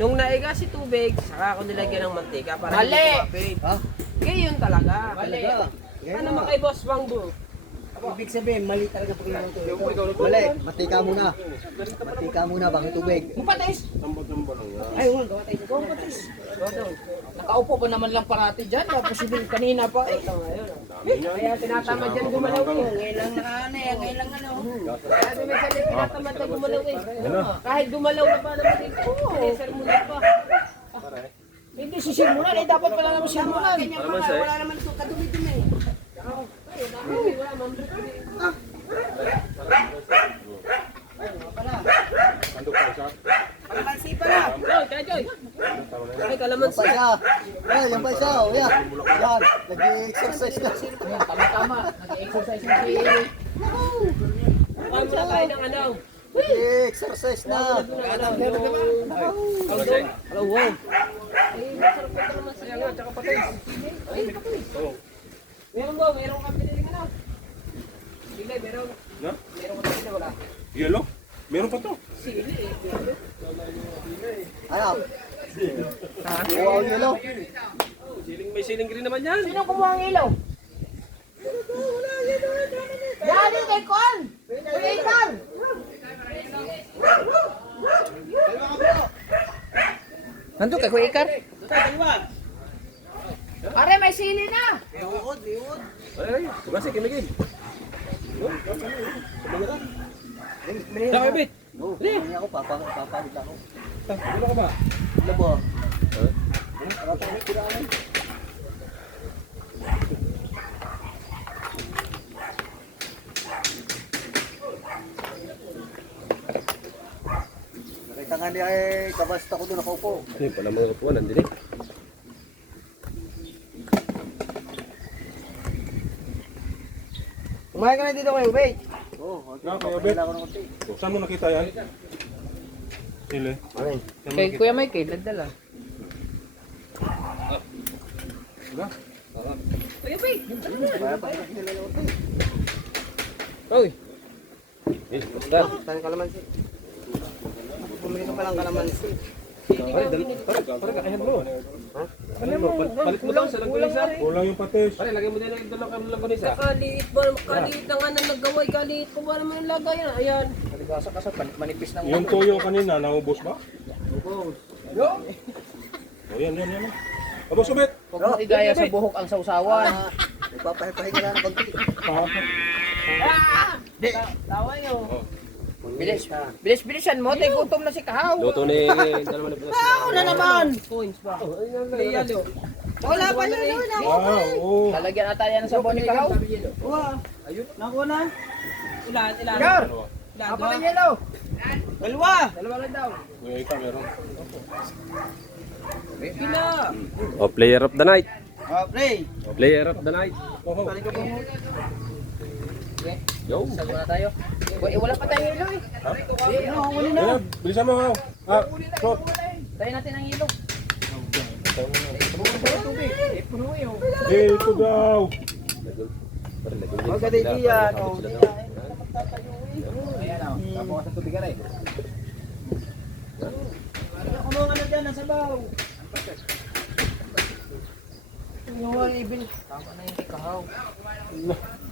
Nung naiga si tubig, saka ako nilagyan ng mantika para Mali! hindi kumapit. Ha? Ngayon talaga. Talaga. Ano naman kay Boss Wangbo? Ibig sabihin, mali talaga pag ito. Mali, matika muna. Matika muna, bakit tubig? Mupatis! Ay, huwag, gawa tayo sa Mupatis! Nakaupo pa naman lang parati dyan. Tapos yung kanina pa eh. Kaya tinatamad dyan gumalaw eh. Ngayon lang ngayon lang ano. Kaya minsan din tinatamad na gumalaw eh. Kahit gumalaw na pa naman eh. Sir mo na pa. Hindi sisimulan eh. Dapat pala naman simulan. Wala naman ito kadumi-dumi. Pangkalsi pa na. Joy, kaya Joy. Ay, kalamansi. Yung pa isa. Ay, yung pa isa. Oh, yan. Yan. Nag-exercise na. Tama-tama. Nag-exercise na si... Kuha mo na tayo ng ano. Nag-exercise na. Hello, wow. Ay, masarap ito naman sa nga, tsaka patis. Ay, patis. Meron ba? Meron kang piniling ano? Sili, meron. Na? Meron ka sili, wala. Yelo? Meron pa to. Sili eh. Ayan. Wow, yelo. May siling green naman yan. Sino kumuha ang ilaw? Dali kay Kon! Kulitan! Nandun kay Kuya Ikar? Are, may sili na! Ay, kumasi, kimigin. Dami, bit. Oo, hindi ako. Papalit ako. Ano ka ba? Ano ba? Nakita nga niya eh, kabasta ko doon nakaupo. Ano yung pala mga upuan, nandun eh. Kumain ka na dito kayo, wait. Oo, Bet. ako ng konti. Saan mo nakita yan? Sili. Alin? Kay Kuya Michael, nagdala. Kaya pa nila ng konti. Uy, Saan kalamansi? Bumili ka palang kalamansi. pare kakahin mo. Ha? Palit mo daw sa langkunisa. Kulang yung patis. Pare, lagay mo din ang dalawang kang langkunisa. Kaliit ba? Kaliit na nga nang naggaway. Kaliit ko ba naman yung lagay na? Ayan. Kaligasa manipis ng Yung tuyo kanina, naubos ba? O yan. Abos ubit. Huwag mo igaya sa buhok ang sausawan. Nagpapahipahinga na ng konti. Tawa nyo. Bilisan mo, tay gutom na si Kahaw. Luto ni dalawa na pala. Ako na naman. Coins ba? May yalo. Wala pa yun. Oo. Lalagyan ata yan ng sabon ni Kahaw. Nakuha na. Ilan? Gar! Ilan? Ako na yellow. Dalawa. Dalawa lang daw. Kuya Ika, meron. Pila. Oh, player of the night. Play. Player of the night. Oho. Yo. Sabon na tayo. Wala pa tayong yellow eh. Ayan, bilisan mo ha. Shot. Tayo natin ang yellow. Dito daw. Magkadidiyan. Tapos sa tubig aray. Kumuha ka na dyan, nasa baw. Yung ibil. Tama na yung kay Kahaw.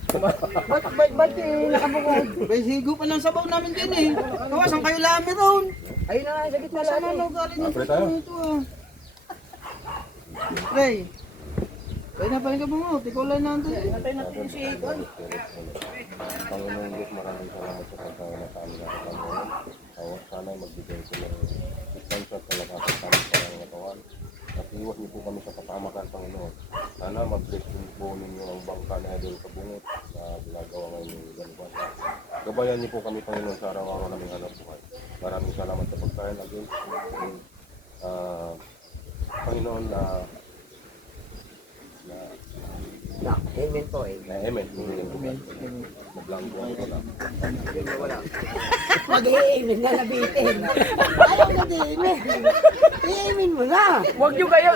Ba't nakabukod? May higo pa ng sabaw namin din eh. Kawasan kayo lami ron. Ayun na, sa gitna Saan lang. ano galing yung Pre tayo. ito ah. Pre. Kaya na paling ka bungot. Ikaw lang nandun. Natay natin si Ikon. Panginoon Diyos, maraming salamat sa pagkain na sa amin at Panginoon. Sana magbigay ko ng distansya at kalakasan sa aming pangangatawan. At iwas niyo po kami sa kapahamakan, Panginoon. Sana mag-bless po ninyo ang bangka na Idol Kabungot sa ginagawa ngayon ng Ganibasa. Gabayan niyo po kami, Panginoon, sa araw-araw naming hanap buhay. Maraming salamat sa pagkain again. Panginoon, Amen po eh. Amen. Maglanggo ang wala. Mag-i-amen na labitin. Ayaw na di-amen. I-amen mo na. Huwag nyo kayo.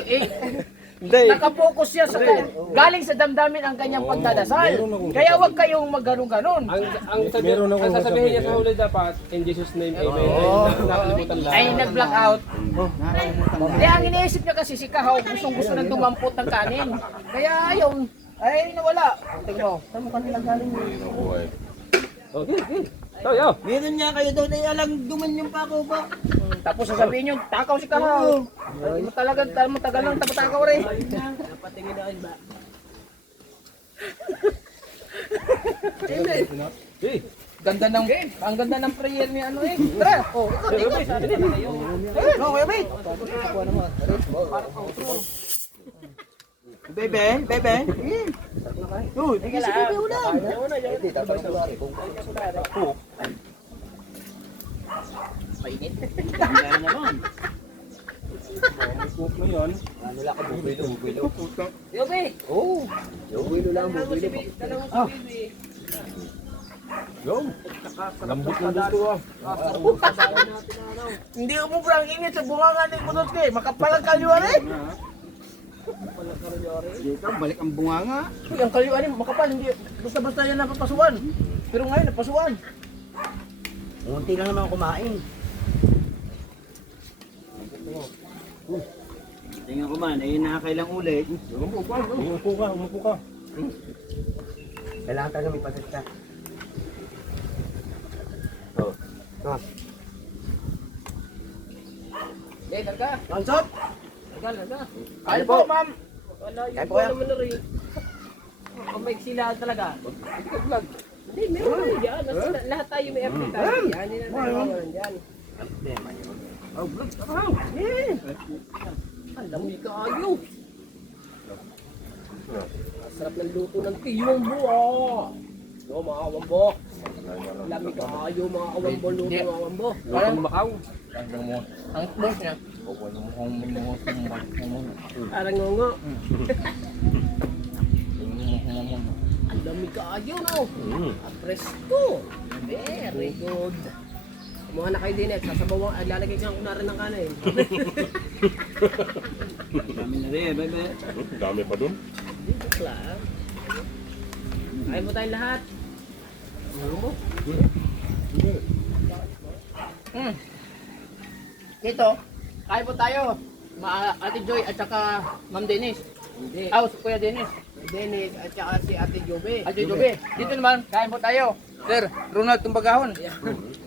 Nakapokus siya sa galing sa damdamin ang kanyang pagdadasal. Kaya wag kayong magganon-ganon. Ang sasabihin niya sa huli dapat, in Jesus' name, amen. Ay, nakalimutan lang. Ay nag-black out. Kaya ang iniisip niya kasi si Kahaw, gustong-gusto nang dumampot ng kanin. Kaya ayun, ay nawala. Tingnan mo, saan mo kanilang galing yun? Okay, okay. Tayo. Meron niya kayo doon ay alang duman yung pako ba? Tapos sasabihin niyo, takaw si Kahaw. Ay, matagal lang tapatakaw rin. Patingin na kayo ba? Hey. Ang ganda ng prayer ni ano eh. Tara, oh, No, wait. Bebe. Uy, bigyan si Bebe ulan. Hindi, dapat sa bari. mainit. Kaya naman. Yobe! Oh, yung wilo lang, buwilo. Lambot ng gusto ah. Hindi mo parang init sa bunganga ni Budot ko eh. Makapalang kalyuan eh. Dito, balik ang bunganga. Uy, ang kalyuan eh, makapal. Hindi, basta-basta yan napapasuan. Pero ngayon, napasuan. Unti lang naman kumain. Tingnan ko man, eh nakakailang ulit. Umupo ka. Kailangan talaga may pasit ka. Eh, talaga. Lansot! Talaga. Kaya po, ma'am. Wala, Kaya yung po yan. naman na rin. Kung may sila talaga. Hindi, meron na rin yan. Basta lahat tayo may FB tayo. Yan, yun ang nakawalan dyan. Alam mo kayo. Sarap ng luto ng tiyong buwa. No, mga awambo. Alam mo kayo, mga awambo, luto ng awambo. Parang Makaw. ang boss niya. Parang ngongo. Alam mo kayo, no? Presto. Very good. Kumuha na kayo din eh. Sasabaw, lalagay ka kunwari ng kanin. Kami na rin, bebe. Dami pa dun. Claro. Kaya mo tayong lahat. Dito, kaya po tayo. Ate Joy at saka Ma'am Dennis. Hindi. Kuya Dennis. Dennis at saka si Ate Jobe. Ate Jobe. Dito naman, kain po tayo. Sir, Ronald Tumbagahon.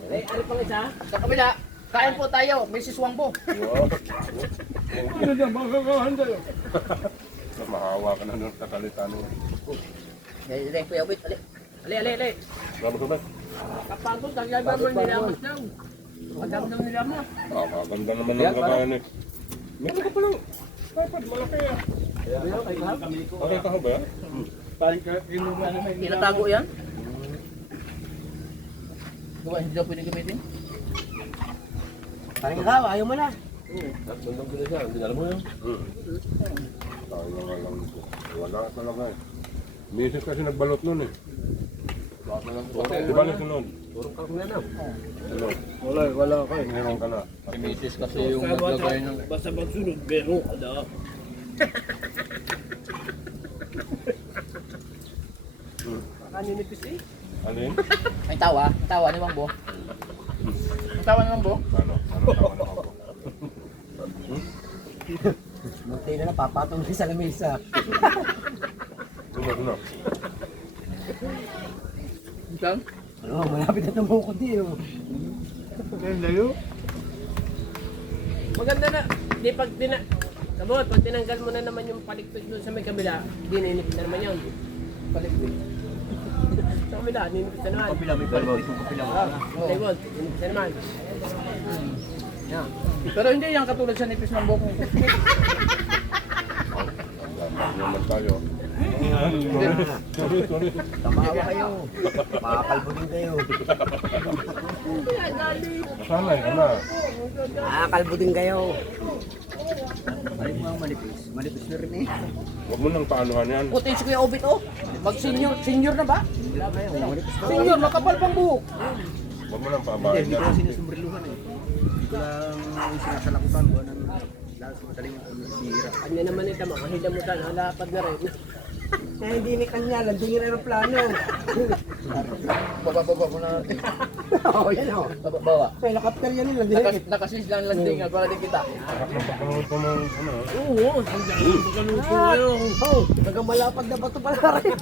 Eh, ano pang isa? Sa kabila, kain po tayo. Mrs. Wangbo. Mahawa ka na nun sa kalitan mo. Dali, Kuya Obit. Ali. Vamos a ver. Kapagod, nagyaban mo nilamas daw. Magdamdam nila mo. Ganda naman ng kabayan eh. Meron ka palang. Dapat malaki ah. Okay ka ba yan? Tinatago yan? Diba, hindi daw pwede gamitin? Parang ikaw, ayaw mo na. Nandang ko na siya. Hindi alam mo yun. Tayo nga lang ito. Wala talaga eh. Misis kasi nagbalot nun eh. Di ba na sunod? Turong ka na na. Sunod. Wala ka eh. Meron ka na. Si Mrs. kasi yung naglagay ng... Basta magsunod, meron ka na. Nakaninipis eh. Ano yun? May tawa ni Wangbo. Ang tawa ni Wangbo? Ano tawa na ako? Munti na lang, papatong na sa lamesa. Sunod. Saan? Ano, malapit na itong bukod din. Maganda na. Di pag Kabot, pag tinanggal mo na naman yung palikpik doon sa may kabila, dininipis na naman yun. Palikpik. Sa kabila, dininipis na naman. Kapila, may palibot. Kapila mo na. Plywood, dininipis na naman. Pero hindi yan katulad sa nipis ng buhok mo. Dapat naman tayo. Sorry. Tamawa kayo. Makakalbo din kayo. Sanay ka na. Makakalbo din kayo. Balik mo ang manipis. Manipis na rin eh. Huwag mo nang paanuhan yan. Puti si Kuya Obit oh. Senior na ba? Senior, makapal pang buhok. Huwag mo nang Hindi, paabahin hindi ko yan. lang sinusumbriluhan eh. Hindi ko lang sinasalakutan. Tapos madaling sira. Kanya naman ito, makahila mo saan, halapad na rin. Kaya hindi ni kanya, landing yung aeroplano. Baba mo na natin. Oo, yan o. Bawa. Sa helicopter yan yung landing. Nakasis lang landing at para din kita. Pagkakalot ko ng ano. Oo, ang dami pagkaluto kayo. Oo, nagamalapad na bato pala rin.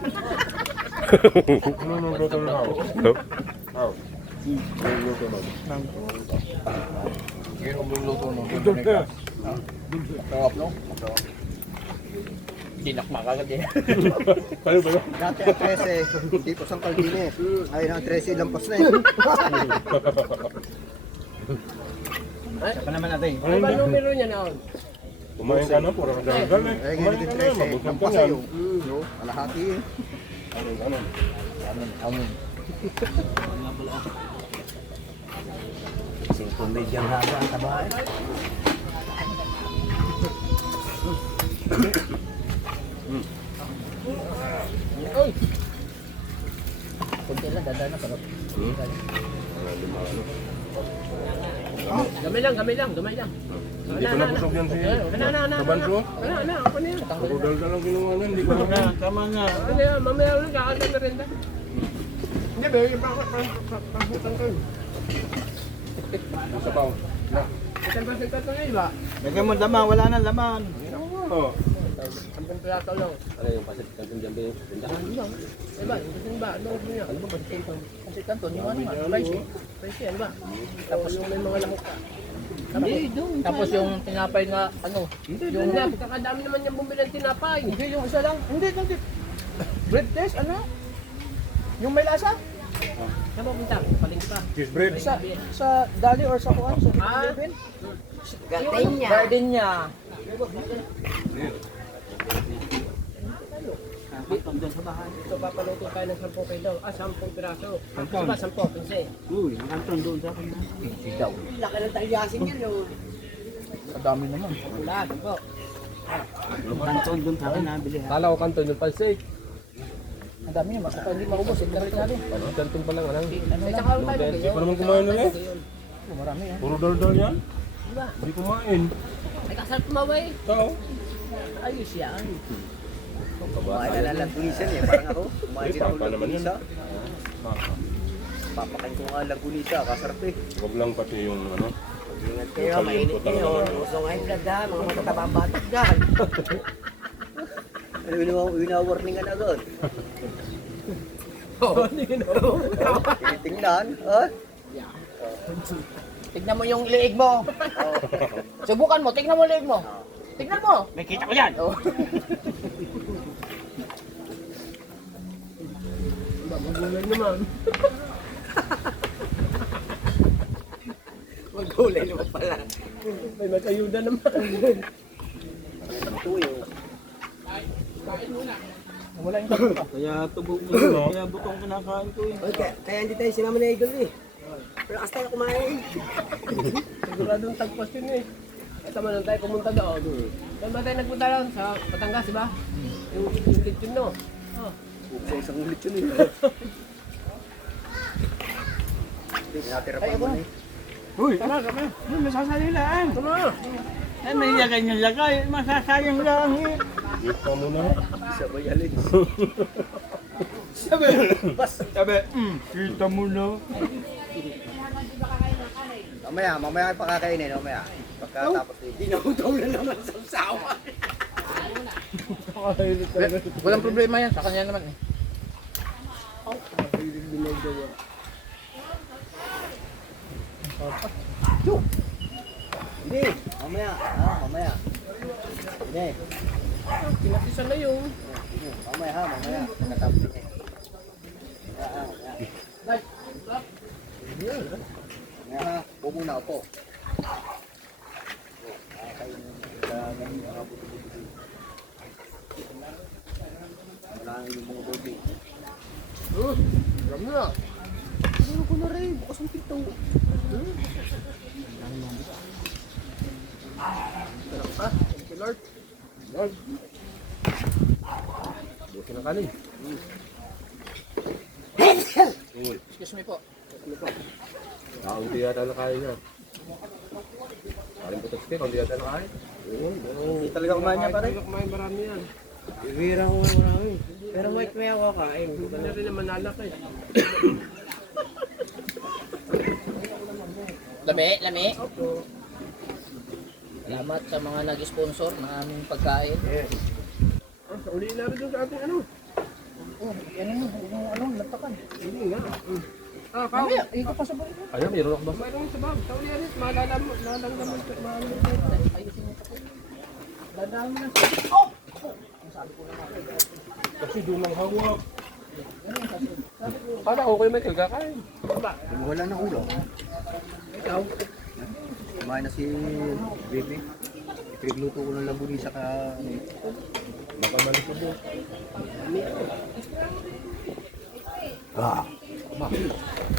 Ano nung luto ng hao? Hao. Yung luto nun. Yung luto no. Sarap no? Dinakma kagad eh. Kayo ba yun? Dati ang 13, hindi po sang Caldines. Ayun ang 13, lampas na yun. Saka naman natin. Ano ba numero niya na? Kumain ka na, pura ka dagal eh. Ay, Kumain ganito ka na, 13, mabusog ka lampas yan. na yun. No, kalahati eh. Ganun. Amin. Singkong medyang haba ang tabahay. Kunti lang, dadaan na sarap. Gamay lang, gamay lang, gamay lang. Hindi ko nabusog yan si Kabanso. Ako na yan. Puro dal lang ginawa na, hindi ko na. Tama nga. Ano yan, mamaya ulit kakanta na rin. Hindi ba, yung panghutan ko yun. Sabaw. Na. Itan ba sa tato ngayon ba? Lagyan mo laman, wala na laman. Oh. Ang pintulato lang. Ano yung pasit kang dyan ba yung tindahan? Ano lang? Diba, yung ba? Ano ba niya? Ano ba kasi ito? Kasi kanto, yung ano nga, spicy. Spicy, ano ba? Tapos yung may mga lamok ka. Tapos yung tinapay na ano, Yung kakadami naman yung bumili ng tinapay. hindi yung isa lang. Hindi. Bread test, ano? Yung may lasa? Saan mo punta? Palingki pa. Cheese bread. Sa Dali or sa Kuan? Sa Ah. Garden? Garden niya. Garden niya. Ito papaluto tayo ng 10 kilo. 10 piraso. Diba, 10, pinse. Uy, ang kantong doon sa akin. Daw. Laki ng talyasin yan yun. Madami naman. Wala, po. Ang kantong doon sa akin nabili. Kala ko kanto yung palsik. Ang dami naman. Baka hindi maubos. Ito rin natin. Kanton pa lang, anong. Ano Ay, lang? saka tayo ng Hindi pa naman kumain na eh. Oh, marami yan. Puro dal yan. Diba? Hindi kumain. Ay, kasal tumaway. Tao. Ayos yan. Kumain na lang lagunisan eh, parang ako. Kumain din ako Papa naman yan. lagunisa. Papakain ko nga lagunisa, kasarap eh. Huwag lang pati yung ano. Ingat Kaya Yung mainit kaluto talaga ngayon. naman. Gusto nga yung vlog mga matatabang batak dyan. Ano wina-warningan agad. Tinitingnan, ah? Tignan mo yung liig mo. Subukan mo. Tignan mo yung liig mo. Tignan mo. May kita ko yan! Oh. Magulay naman. Magulay naman pala. May magayuda naman. Ito yung Wala yung tatlo pa. kaya tubog mo, kaya butong kinakain ko eh. Okay, kaya hindi tayo sinama ni Idol eh. Lakas tayo kumain. Siguradong tagpas yun eh. Ito man lang tayo pumunta doon. Doon ba tayo nagpunta doon sa Batangas, diba? Yung lechon, no? Oh. Sa isang ulit yun eh. Natira pa mo eh. Uy, tara kami. Uy, masasalilaan. Ito na! Eh, may lagay niya lagay. Masasayang lang eh. Wait ka muna. Sabay alin. Sabi, kita mo na. Mamaya ay pakakainin, mamaya. Pagkatapos eh. Dinaudaw na naman sa usawa. Walang problema yan. Sa kanya naman eh. Hindi, mamaya. Mamaya. Hindi. Kinatisan na yung. Mamaya. Pagkatapos eh. Mamaya ha, po muna po. Wala nang yung mga bobi. Alam na. Siguro ko na rin. Bukas ang pito. Thank you, Lord. Buti na kanin. Excuse me po. Kaunti yata na kaya niya. Paling putok stick, hindi natin nakain. Hindi talaga kumain niya pare. Kumain marami yan. Bibira ko nga marami. Pero may ako kakain. Hindi na rin naman nalaki. Lami. Salamat sa mga nag-sponsor ng aming pagkain. Uli na rin doon sa ating ano. Latakan. Hindi nga. Ah, kao. Ikaw pa sa balik. Ayun, mayroon ako ba? Mayroon sa bag. Sa uli rin. Malalang kasi doon lang hawak. Para okay Michael, kakain. Wala na ulo. Ikaw? Kumain na si Baby. Pinagluto ko ng labuni sa Baka malikod yun.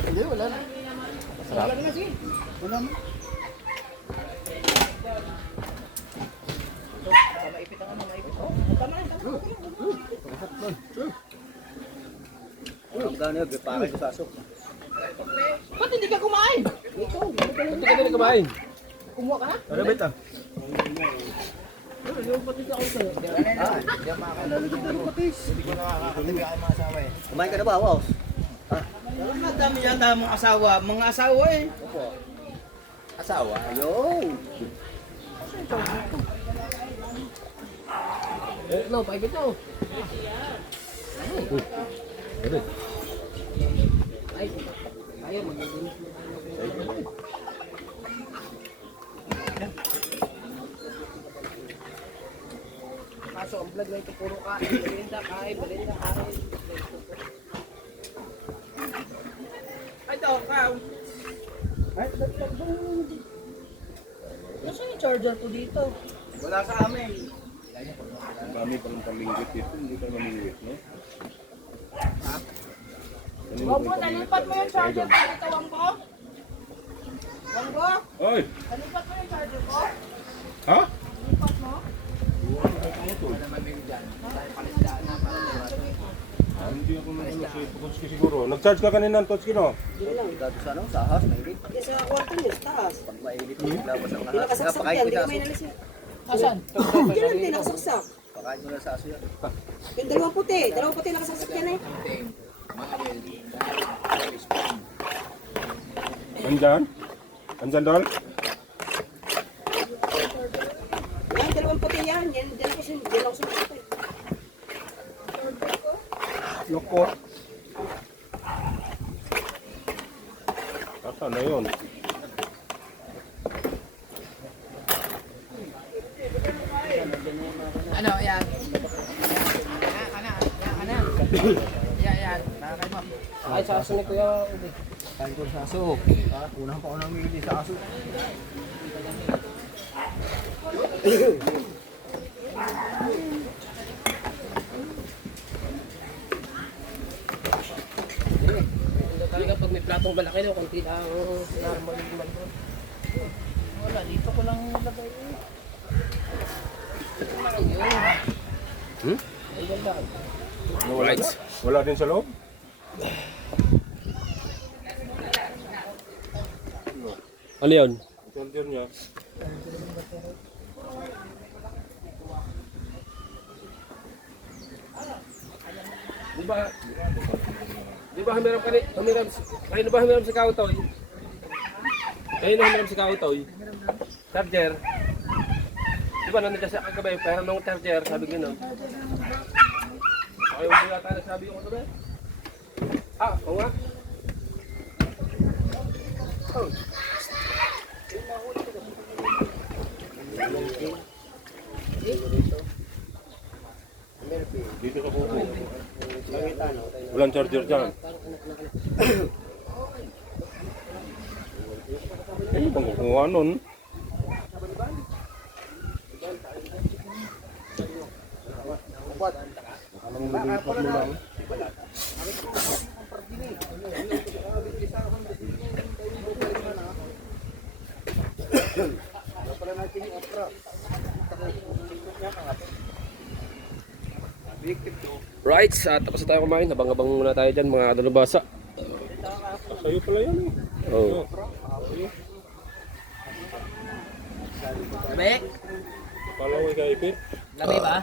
Hindi, wala na. Ang gano'n, pakay ko sa asok. Ba't hindi ka kumain? Hindi ka din kumain. Kumuha ka na? Ano ba ito? Kumain ka na ba, Waos? Madami yata mong asawa. Mga asawa eh. Asawa? Ayun. No, paikot na. Ay, ayaw magiging. Kaso ang vlog na ito puro kain, belinda, kain. Ay, daw, kaw. Nasaan yung charger ko dito? Wala sa amin. Ang dami pa ng paminggit dito, hindi ka mamingwit, no? Wanggo, nalipat mo yung charger ko dito, Wanggo? Wanggo, Oy! nalipat mo yung charger ko? Ha? Nalipat mo? Hindi ako nag-ano si Pukutski siguro. Nag-charge ka kanina ng Totski, no? Dito sa ano, sa ahas, mainit. Sa kwarto niyo, sa taas. Pag mainit, labas ang Hindi ahas. nakasaksak Pakain yan, ko hindi sa ka may aso. nalis yan. Asan? Yan lang din nakasaksak. Pakain ko na sa aso yan. Yung dalawang puti nakasaksak yan eh. Andyan? Andyan doon? Yan, dalawang puti yan. Yan ako sumakit. Loko. Asa na yun? Ano, yan. Yan. Nakakay mo. Ay, sa aso ni Kuya Uli. Pakain ko sa aso. Unang pa ako namili sa aso. Ito talaga pag may platong malaki no, konti lang normal naman doon. Wala, dito ko lang lagay. Wala din sa loob? Ano yun? Ang charger niya. Di ba humiram ka rin? Kayo ba humiram si Kautoy? Kayo na humiram si Kautoy? Charger? Di ba nandun siya kagabi? Pero nung charger, sabi gano'n. Kayo mo yata nagsabi yung kagabi? Ah, oo nga. Oh. Dito ka kuko. Walang charger dyan. Ano bang kukuha nun? Anong lilipat mo lang? Right, tapos na tayo kumain. Habang-habang muna tayo dyan mga dalubasa. Sa'yo pala yan eh. Oh. Labi? Palaw ikaw ipit. Labi ba?